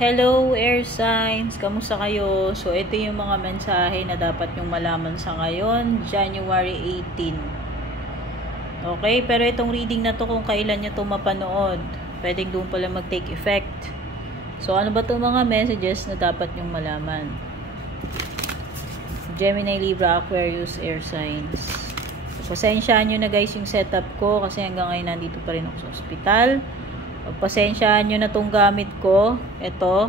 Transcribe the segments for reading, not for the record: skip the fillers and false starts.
Hello, air signs! Kamusta kayo? So, ito yung mga mensahe na dapat nyong malaman sa ngayon, January 18. Okay? Pero itong reading na to, kung kailan nyo to mapanood, pwedeng doon pala mag-take effect. So, ano ba itong mga messages na dapat nyong malaman? Gemini, Libra, Aquarius, air signs. So, pasensyaan nyo na guys yung setup ko kasi hanggang ngayon nandito pa rin ako sa ospital. Pagpasensyaan nyo na tong gamit ko. Ito.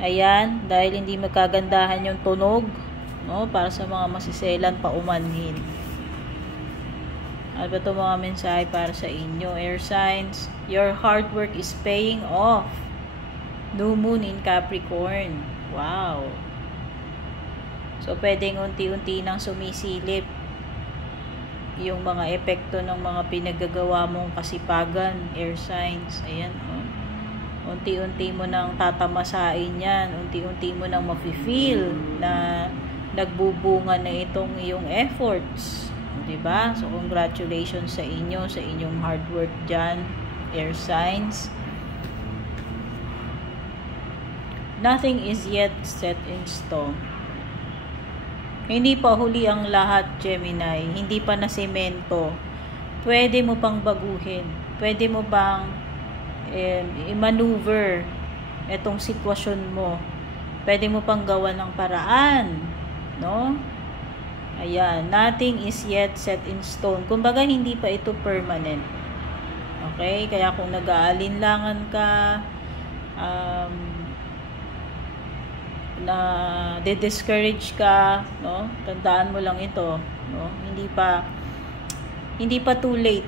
Ayan. Dahil hindi magkagandahan yung tunog. No? Para sa mga masiselan pa umanhin. Ano ba itong mga mensahe para sa inyo? Air signs. Your hard work is paying off. New moon in Capricorn. Wow. So, pwedeng unti-unti nang sumisilip yung mga epekto ng mga pinagagawa mong kasipagan, air signs. Ayan, oh. Unti-unti mo nang tatamasain yan. Unti-unti mo nang mafe-feel na nagbubunga na itong iyong efforts. Diba? So, congratulations sa inyo, sa inyong hard work dyan, air signs. Nothing is yet set in stone. Hindi pa huli ang lahat, Gemini. Hindi pa na semento. Pwede mo pang baguhin. Pwede mo pang i-maneuver itong sitwasyon mo. Pwede mo pang gawa ng paraan. No? Ayan. Nothing is yet set in stone. Kumbaga, hindi pa ito permanent. Okay? Kaya kung nag-aalinlangan ka, na de-discourage ka, no? Tandaan mo lang ito, no? Hindi pa too late.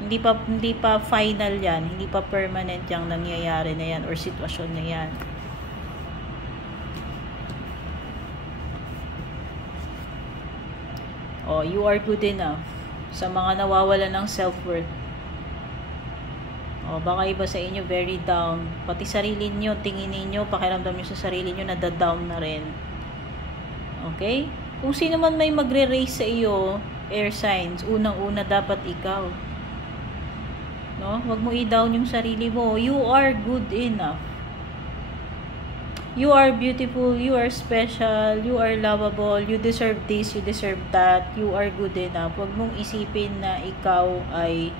Hindi pa final 'yan, hindi pa permanent 'yang nangyayari na 'yan or sitwasyon na 'yan. Oh, you are good enough. Sa mga nawawalan ng self-worth. O, baka iba sa inyo very down. Pati sarili nyo, tingin niyo, pakiramdam nyo sa sarili nyo, nada-down na rin. Okay? Kung sino man may magre-raise sa iyo, air signs, unang-una dapat ikaw. No? Huwag mo i-down yung sarili mo. You are good enough. You are beautiful, you are special, you are lovable, you deserve this, you deserve that, you are good enough. Huwag mong isipin na ikaw ay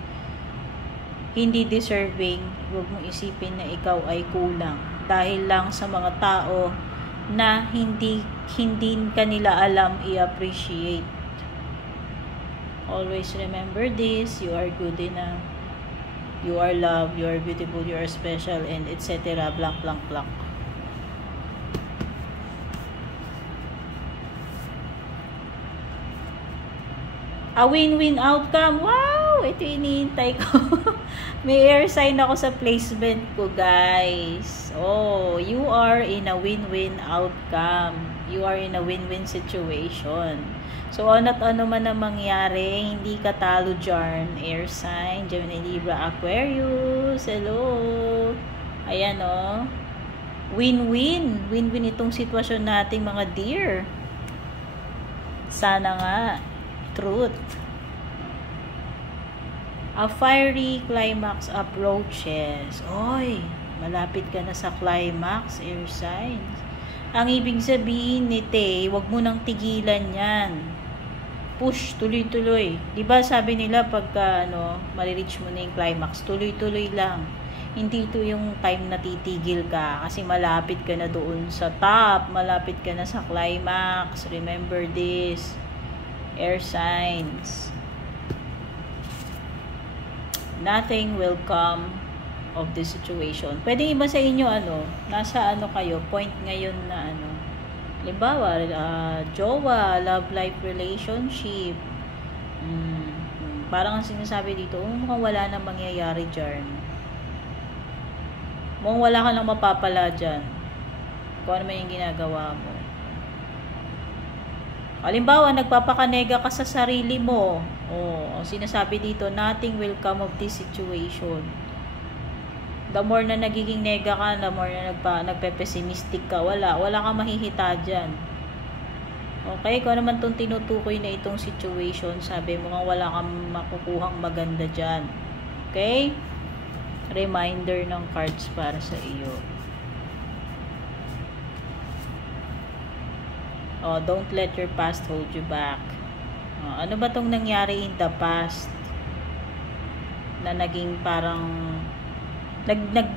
hindi deserving. Huwag mong isipin na ikaw ay kulang dahil lang sa mga tao na hindi kanila alam i-appreciate. Always remember this. You are good enough. You are loved. You are beautiful. You are special, and etc. Blank, blank, blank. A win-win outcome. Wow! Ito iniintay ko. May air sign ako sa placement ko, guys. Oh, you are in a win-win outcome. You are in a win-win situation. So, ano't ano man ang mangyari, hindi ka talo dyan. Air sign, Gemini, Libra, Aquarius. Hello. Ayan, oh. Win-win. Win-win itong sitwasyon nating mga dear. Sana nga. Truth. A fiery climax approaches. Oy, malapit ka na sa climax, air signs. Ang ibig sabihin nite, wag mo nang tigilan yan. Push, tuloy-tuloy. Diba sabi nila pagka marireach mo na yung climax, tuloy-tuloy lang. Hindi ito yung time na titigil ka kasi malapit ka na doon sa top, malapit ka na sa climax. Remember this. Air signs. Nothing will come of this situation. Pwede iba sa inyo, nasa kayo, point ngayon na halimbawa, jowa, love life relationship. Parang ang sinasabi dito, mukhang wala nang mangyayari dyan. Mukhang wala ka nang mapapala dyan. Kung ano man yung ginagawa mo. Halimbawa, nagpapakanega ka sa sarili mo. Ang sinasabi dito, nothing will come of this situation. The more na nagiging nega ka, the more na nagpe-pessimistic ka, wala kang mahihita dyan. Okay? Kung naman itong tinutukoy na itong situation, sabi mo nga wala kang makukuhang maganda dyan. Okay? Reminder ng cards para sa iyo. Oh, don't let your past hold you back. Oh, ano ba tong nangyari in the past na naging parang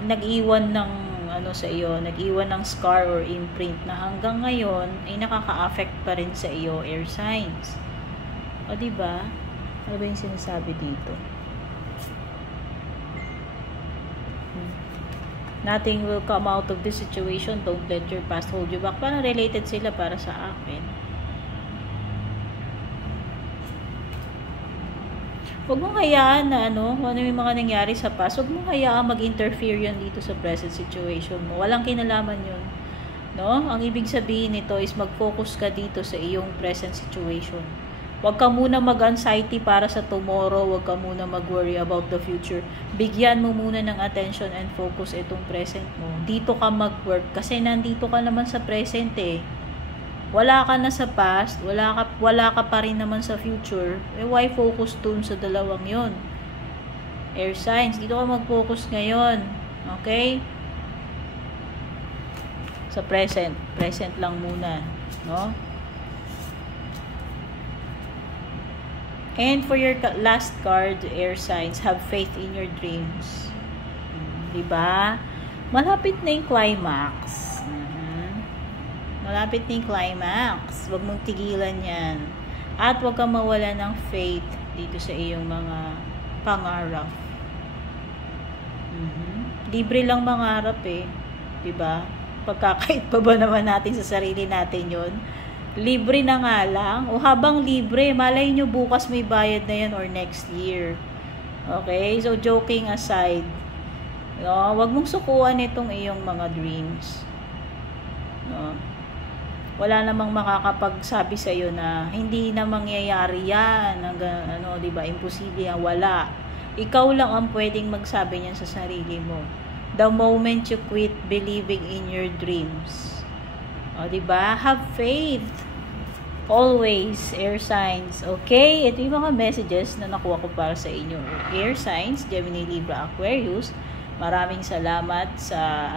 nag-iwan ng ano sa iyo, nag-iwan ng scar or imprint na hanggang ngayon ay nakaka-affect pa rin sa iyo, air signs. O di ba? Ano ba yung sinasabi dito? Nothing will come out of this situation. Don't let your past hold you back. Parang related sila para sa akin. Huwag mong hayaan na kung ano yung mga nangyari sa past, huwag mong hayaan mag-interfere yan dito sa present situation mo. Walang kinalaman yun. No? Ang ibig sabihin nito is mag-focus ka dito sa iyong present situation. Huwag ka muna mag-anxiety para sa tomorrow. Huwag ka muna mag-worry about the future. Bigyan mo muna ng attention and focus itong present mo. Dito ka mag-work kasi nandito ka naman sa present eh. Wala ka na sa past, wala ka pa rin naman sa future. Eh, why focus dun sa dalawang yon? Air signs, dito ka mag-focus ngayon. Okay? Sa present. Present lang muna. No? And for your last card, air signs, have faith in your dreams. Diba? Malapit na yung climax. Malapit na yung climax. Huwag mong tigilan yan. At huwag kang mawala ng faith dito sa iyong mga pangarap. Libre lang mangarap eh. Diba? Pagkakait pa ba naman natin sa sarili natin yun? Libre na nga lang. O habang libre, malay nyo bukas may bayad na yan or next year. Okay? So, joking aside, no, wag mong sukuan itong iyong mga dreams. No? Wala namang makakapagsabi sa iyo na hindi na mangyayari yan. Diba? Imposible yan. Wala. Ikaw lang ang pwedeng magsabi niyan sa sarili mo. The moment you quit believing in your dreams. O, diba? Have faith. Always, air signs. Okay? Ito yung mga messages na nakuha ko para sa inyo. Air signs, Gemini, Libra, Aquarius. Maraming salamat sa,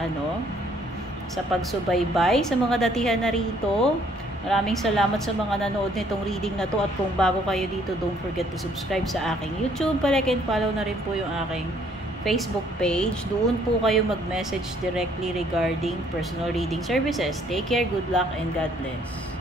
sa pagsubaybay sa mga datihan na rito. Maraming salamat sa mga nanood nitong reading na to. At kung bago kayo dito, don't forget to subscribe sa aking YouTube. Like and follow na rin po yung aking Facebook page. Doon po kayo mag-message directly regarding personal reading services. Take care, good luck, and God bless.